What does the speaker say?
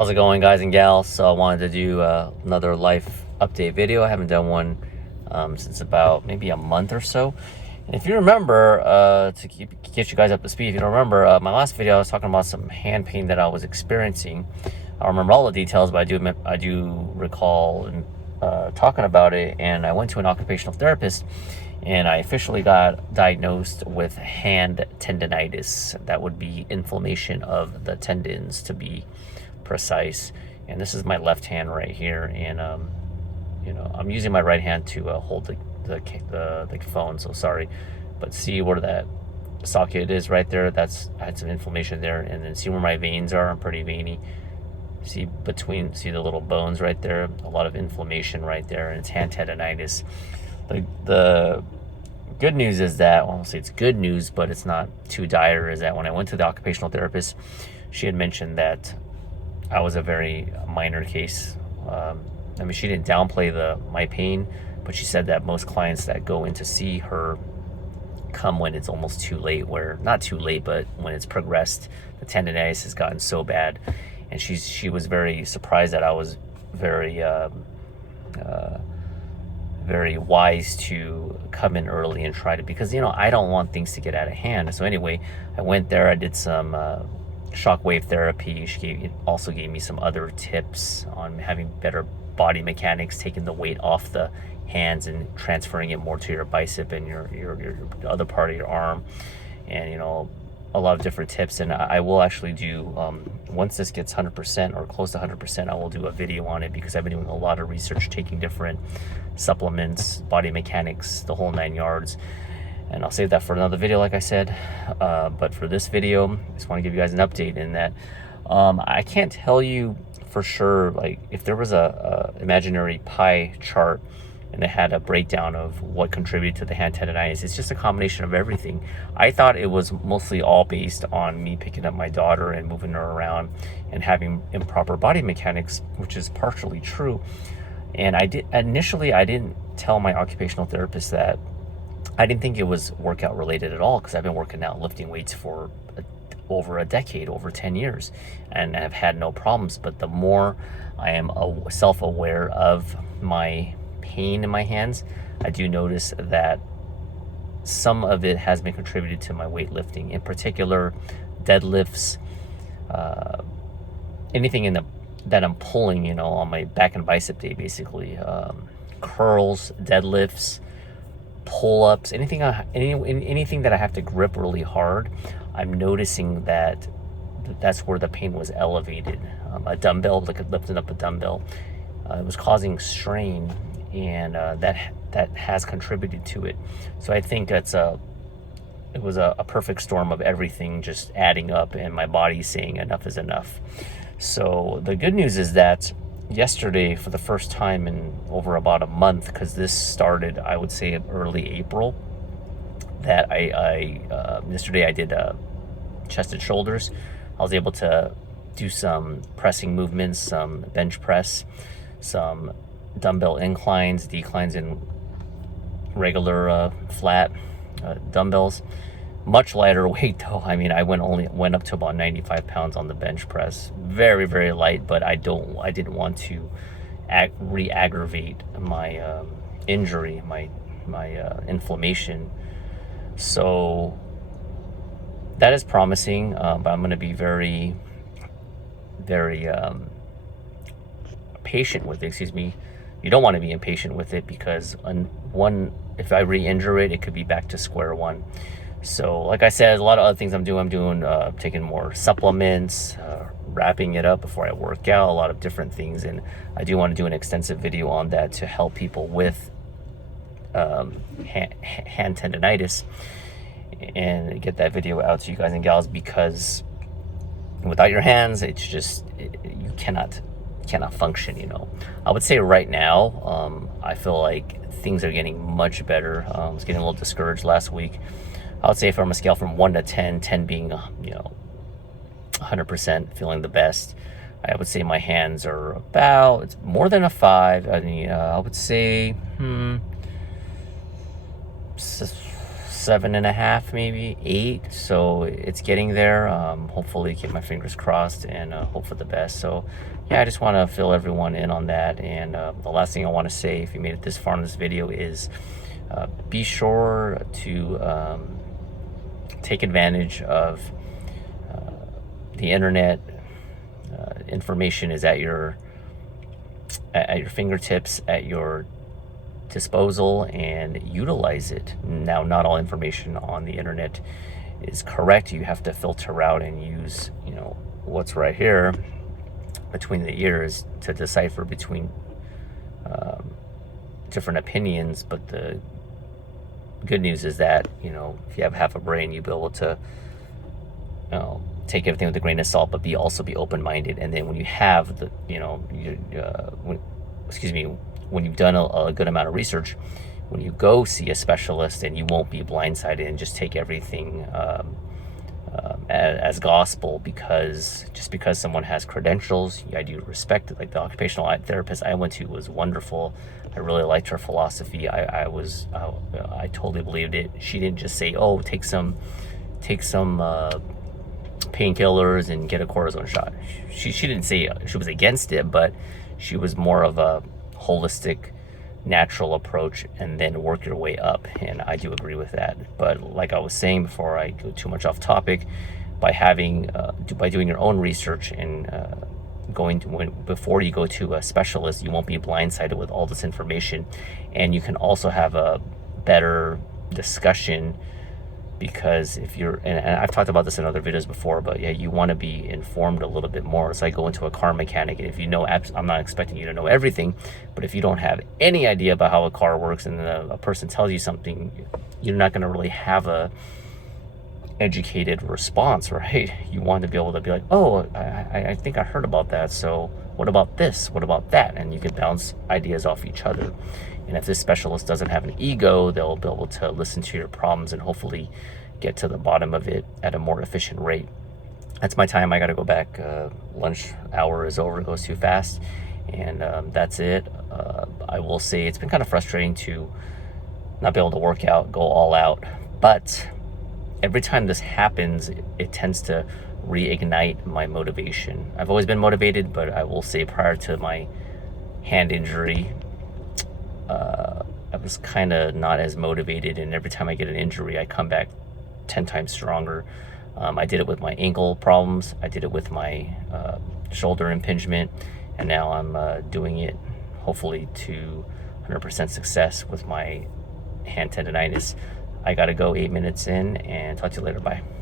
How's it going, guys and gals? So I wanted to do another life update video. I haven't done one since about maybe a month or so. And if you remember, get you guys up to speed, if you don't remember, my last video I was talking about some hand pain that I was experiencing. I don't remember all the details, but I do recall talking about it. And I went to an occupational therapist, and I officially got diagnosed with hand tendonitis. That would be inflammation of the tendons, to be precise. And this is my left hand right here, and I'm using my right hand to hold the phone, so sorry, but see where that socket is right there? I had some inflammation there. And then see where my veins are? I'm pretty veiny. See the little bones right there? A lot of inflammation right there, and it's hand tendonitis. The good news is that, well, I won't say it's good news, but it's not too dire, is that when I went to the occupational therapist, she had mentioned that I was a very minor case. She didn't downplay my pain, but she said that most clients that go in to see her come when it's almost too late, where not too late, but when it's progressed, the tendonitis has gotten so bad. And she was very surprised that I was very very wise to come in early and try to, because I don't want things to get out of hand. So anyway, I went there, I did some shockwave therapy. She also gave me some other tips on having better body mechanics, taking the weight off the hands and transferring it more to your bicep and your other part of your arm, and a lot of different tips. And I will actually do, once this gets 100% or close to 100%, I will do a video on it, because I've been doing a lot of research, taking different supplements, body mechanics, the whole 9 yards. And I'll save that for another video, like I said. But for this video, I just want to give you guys an update in that I can't tell you for sure, like, if there was a imaginary pie chart and it had a breakdown of what contributed to the hand tendonitis. It's just a combination of everything. I thought it was mostly all based on me picking up my daughter and moving her around and having improper body mechanics, which is partially true. And I didn't tell my occupational therapist that. I didn't think it was workout related at all, because I've been working out, lifting weights for over a decade, over 10 years, and I've had no problems. But the more I am self-aware of my pain in my hands, I do notice that some of it has been contributed to my weightlifting, in particular deadlifts, anything that I'm pulling, on my back and bicep day, basically, curls, deadlifts, pull-ups, anything that I have to grip really hard. I'm noticing that's where the pain was elevated. A dumbbell, like lifting up a dumbbell, it was causing strain, and that has contributed to it. So I think it was a perfect storm of everything just adding up, and my body saying enough is enough. So the good news is that yesterday, for the first time in over about a month, because this started, I would say, in early April, that yesterday I did chest and shoulders. I was able to do some pressing movements, some bench press, some dumbbell inclines, declines in regular flat dumbbells. Much lighter weight though. I went up to about 95 pounds on the bench press. Very, very light, but I didn't want to re-aggravate my injury, my inflammation. So that is promising, but I'm going to be very, very patient with it. Excuse me. You don't want to be impatient with it, because if I re-injure it, it could be back to square one. So like I said, a lot of other things I'm doing, taking more supplements, wrapping it up before I work out, a lot of different things. And I do want to do an extensive video on that to help people with hand tendonitis, and get that video out to you guys and gals, because without your hands, it's just, you cannot function. I would say right now, I feel like things are getting much better. I was getting a little discouraged last week. I would say, from a scale from 1 to 10, 10 being 100% feeling the best, I would say my hands are it's more than a 5. I would say 7.5, maybe 8. So it's getting there. Hopefully, keep my fingers crossed and hope for the best. So yeah, I just want to fill everyone in on that. And the last thing I want to say, if you made it this far in this video, is be sure to take advantage of the internet. Information is at your fingertips, at your disposal, and utilize it. Now, not all information on the internet is correct. You have to filter out and use, what's right here between the ears to decipher between different opinions. But the good news is that, if you have half a brain, you'll be able to take everything with a grain of salt, but also be open-minded. And then when you have the, when you've done a good amount of research, when you go see a specialist, and you won't be blindsided and just take everything as gospel, because someone has credentials. I do respect it. Like the occupational therapist I went to was wonderful. I really liked her philosophy. I totally believed it. She didn't just say, "Oh, take some painkillers and get a cortisone shot." She didn't say she was against it, but she was more of a holistic, natural approach, and then work your way up. And I do agree with that. But like I was saying before I go too much off topic, by doing your own research and before you go to a specialist, you won't be blindsided with all this information, and you can also have a better discussion. Because if you're, and I've talked about this in other videos before, but yeah, you want to be informed a little bit more. It's like going to a car mechanic, and if I'm not expecting you to know everything, but if you don't have any idea about how a car works, and a person tells you something, you're not going to really have a educated response, right? You want to be able to be like, "Oh, I think I heard about that. So what about this? What about that?" And you can bounce ideas off each other. And if this specialist doesn't have an ego, they'll be able to listen to your problems and hopefully get to the bottom of it at a more efficient rate. That's my time. I got to go back. Lunch hour is over. It goes too fast. And that's it. I will say it's been kind of frustrating to not be able to work out, go all out. But every time this happens, it tends to reignite my motivation. I've always been motivated, but I will say prior to my hand injury, I was kind of not as motivated, and every time I get an injury, I come back 10 times stronger. I did it with my ankle problems. I did it with my shoulder impingement, and now I'm doing it, hopefully, to 100% success with my hand tendonitis. I gotta go, 8 minutes in, and talk to you later. Bye.